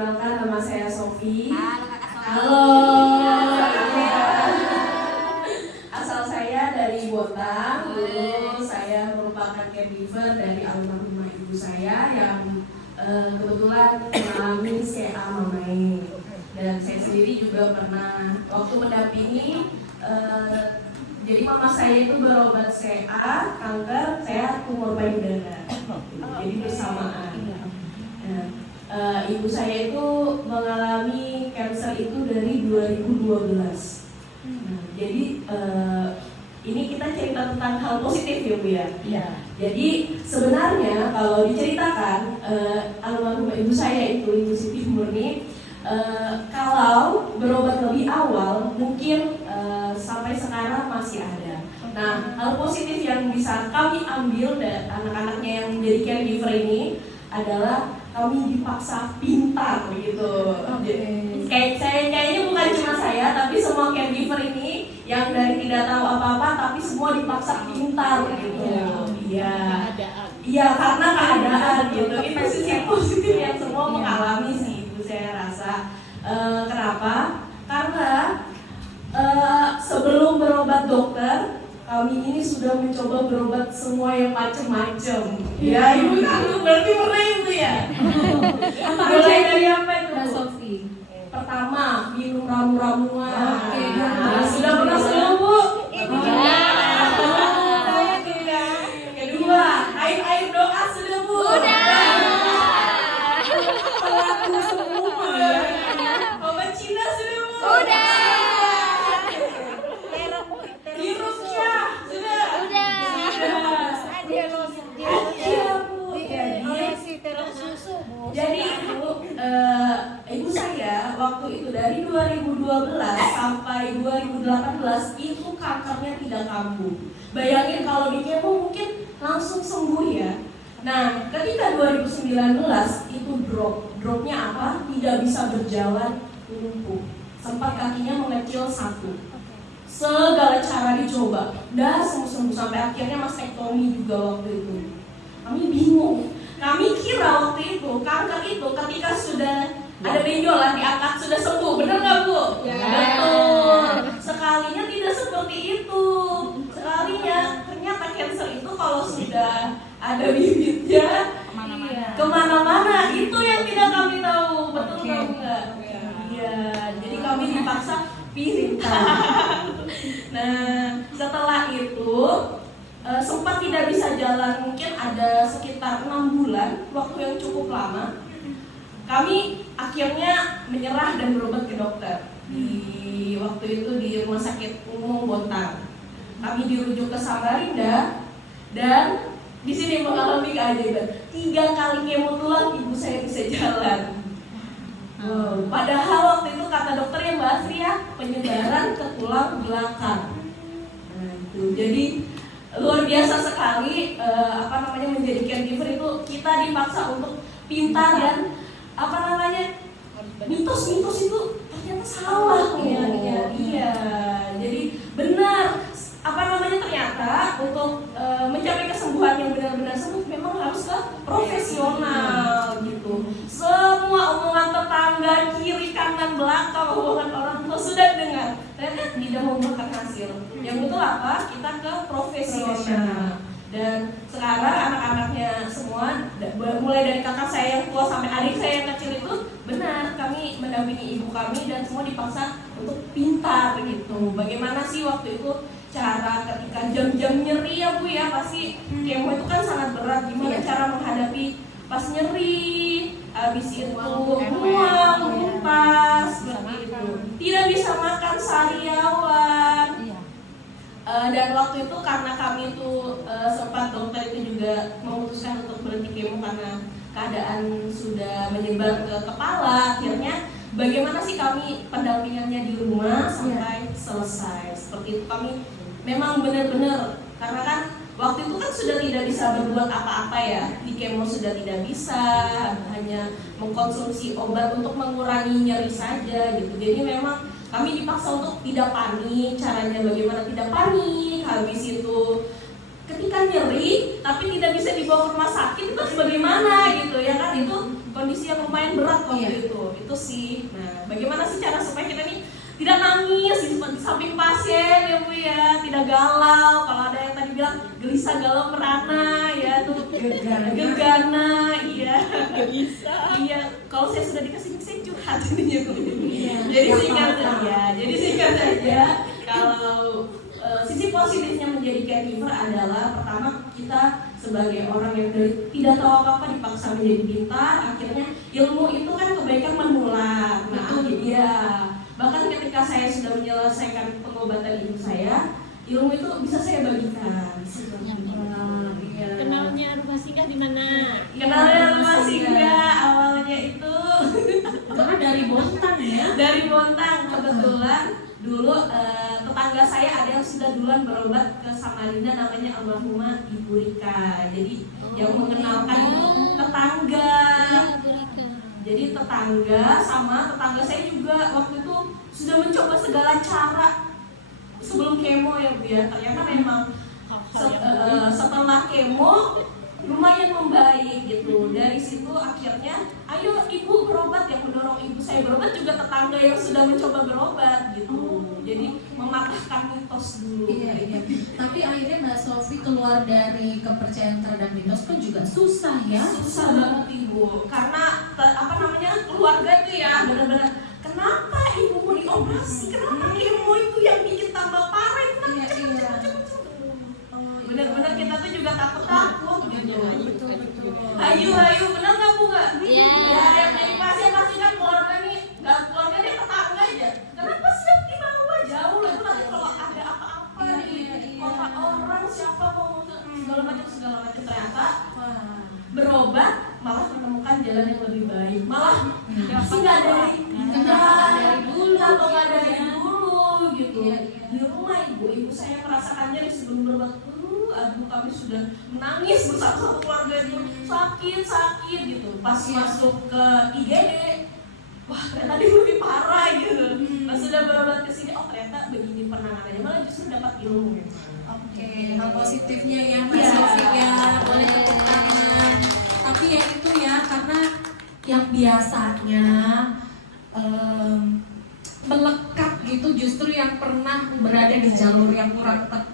perkenalkan nama saya Sofi. Halo. Asal saya dari Bontang. Dulu saya merupakan caregiver dari almarhumah ibu saya yang kebetulan mengalami CA Mamae. Dan saya sendiri juga pernah waktu mendampingi. Jadi mama saya itu berobat CA, kanker, saya tumor payudara. Jadi bersamaan. Ibu saya itu mengalami kanker itu dari 2012. Jadi ini kita cerita tentang hal positif ya Bu ya. Iya. Jadi sebenarnya kalau diceritakan almarhum ibu saya itu Ibu Siti Murni, kalau berobat lebih awal mungkin sampai sekarang masih ada. Nah, hal positif yang bisa kami ambil dari anak-anaknya yang menjadi caregiver ini adalah kami dipaksa pintar begitu. Kayaknya bukan cuma saya, tapi semua caregiver ini yang dari tidak tahu apa-apa tapi semua dipaksa pintar gitu. Iya. Iya, karena keadaan gitu. Itu sisi positif yang semua mengalami sih, itu saya rasa. Kenapa? Karena sebelum berobat dokter, kami ini sudah mencoba berobat semua yang macam-macam. Ya, ibu tahu berarti pernah ibu ya. Mulai dari apa itu? Mbak Sofi. Pertama, minum ramu-ramuan. Sudah pernah Kedua. semua Bu? Saya Kedua, air doa sudah Bu? Pelaku semua. Obat Cina sudah Bu? Dirukyah sudah? Jadi ibu saya waktu itu dari 2012 sampai 2018 itu kankernya tidak kambuh. Bayangin kalau di kemo mungkin langsung sembuh ya. Nah, ketika 2019 itu dropnya apa? Tidak bisa berjalan, lumpuh. Sempat kakinya mengecil satu. Segala cara dicoba, dah sembuh sampai akhirnya mastektomi juga waktu itu. Kami bingung. Kami kira waktu itu kanker itu ketika sudah ada benjolan diangkat sudah sembuh, benar nggak Bu? Ya. Betul. Sekalinya tidak seperti itu. Sekalinya ternyata kanker itu kalau sudah ada bibitnya kemana-mana. Itu yang tidak kami tahu. Betul nggak? Iya. Jadi kami dipaksa pintar. Nah, setelah itu sempat tidak bisa jalan, mungkin ada sekitar 6 bulan, waktu yang cukup lama. Kami akhirnya menyerah dan berobat ke dokter. Di waktu itu di Rumah Sakit Umum Bontang. Kami dirujuk ke Samarinda dan di sini mengalami keajaiban. 3 kali kemo tulang ibu saya bisa jalan. Padahal waktu itu kata dokternya Mbak Asri ya, penyebaran ke tulang belakang. Nah, itu. Jadi luar biasa sekali menjadi caregiver itu kita dipaksa untuk pintar dan mitos-mitos itu ternyata salah ya. Iya. Jadi benar ternyata untuk mencapai kesembuhan yang benar-benar sembuh memang harus ke profesional gitu. Semua omongan tetangga kiri kanan belakang, omongan orang tua sudah dengar, ternyata tidak membuahkan hasil. Yang betul apa? Kita ke profesional. Dan sekarang anak-anaknya semua, mulai dari kakak saya yang tua sampai adik saya yang kecil itu, benar kami mendampingi ibu kami dan semua dipaksa untuk pintar gitu. Bagaimana sih waktu itu cara ketika jam-jam nyeri ya Bu ya, pasti kemo itu kan sangat berat. Gimana cara menghadapi pas nyeri, habis itu mual, mupas, seperti itu. Tidak bisa makan sariawan. Dan waktu itu karena kami itu sempat dokter itu juga memutuskan untuk berhenti kemo karena keadaan sudah menyebar ke kepala. Akhirnya bagaimana sih kami pendampingannya di rumah sampai selesai. Seperti itu kami memang benar-benar, karena kan waktu itu kan sudah tidak bisa berbuat apa-apa ya. Di kemo sudah tidak bisa, hanya mengkonsumsi obat untuk mengurangi nyeri saja gitu. Jadi memang kami dipaksa untuk tidak panik. Caranya bagaimana tidak panik? Habis itu ketika nyeri tapi tidak bisa dibawa ke rumah sakit itu harus bagaimana gitu ya kan, itu kondisi yang lumayan berat waktu itu sih. Nah, bagaimana sih cara supaya kita nih tidak nangis di samping pasien ya Bu ya, tidak galau. Kalau ada yang tadi bilang gelisah, galau, merana ya tuh gegana, iya gelisah. Iya, kalau saya sudah dikasih saya curhat jadinya Bu. Jadi singkat saja kalau sisi positifnya menjadi caregiver adalah pertama kita sebagai orang yang tidak tahu apa-apa dipaksa menjadi pintar, akhirnya ilmu itu kan kebaikan menular. Nah, iya. Bahkan ketika saya sudah menyelesaikan pengobatan ibu saya, ilmu itu bisa saya bagikan. Kenalnya Rumah Singgah di mana? Kenalnya Rumah Singgah awalnya itu karena dari Bontang ya. Dari Bontang kebetulan dulu tetangga saya ada yang sudah duluan berobat ke Samarinda, namanya almarhumah Ibu Rika. Jadi yang mengenalkan itu tetangga. Jadi tetangga saya juga waktu itu sudah mencoba segala cara sebelum kemo ya Bu ya. Ternyata memang setelah kemo lumayan membaik gitu. Dari situ akhirnya ayo ibu berobat, yang mendorong ibu saya berobat juga tetangga yang sudah mencoba berobat gitu. Jadi mematahkan mitos dulu. Iya. Tapi akhirnya Mbak Sofi keluar dari kepercayaan terhadap mitos kan juga susah ya. Susah banget ibu, karena keluarga itu ya benar-benar kenapa ibu mau dioperasi, kenapa kemo itu yang bikin tambah parah, benar-benar kita tuh juga takut gitu. Betul. Hayu benar nggak Bu nggak? Iya. Ya yang dari pasien pasti kan keluarga nih, nggak keluarga dia tetangga aja. Kenapa sih di bawah jauh lah itu, nanti kalau ada apa-apa di kota orang siapa mau segala macam ternyata berobat malah menemukan jalan yang lebih baik, malah nggak dari dulu gitu. Di rumah ibu saya merasakan nyeri sebelum berobat. Aduh, kami sudah menangis bersama keluarga itu, sakit gitu. Pas masuk ke IGD, wah ternyata dia lebih parah gitu. Pas sudah berobat ke sini, oh ternyata begini penanganannya, malah justru dapat ilmu gitu. Oke, hal positifnya ya Mbak Sofi ya, boleh tepuk tangan. Tapi ya itu ya, karena yang biasanya melekat gitu justru yang pernah berada di jalur yang kurang tepat.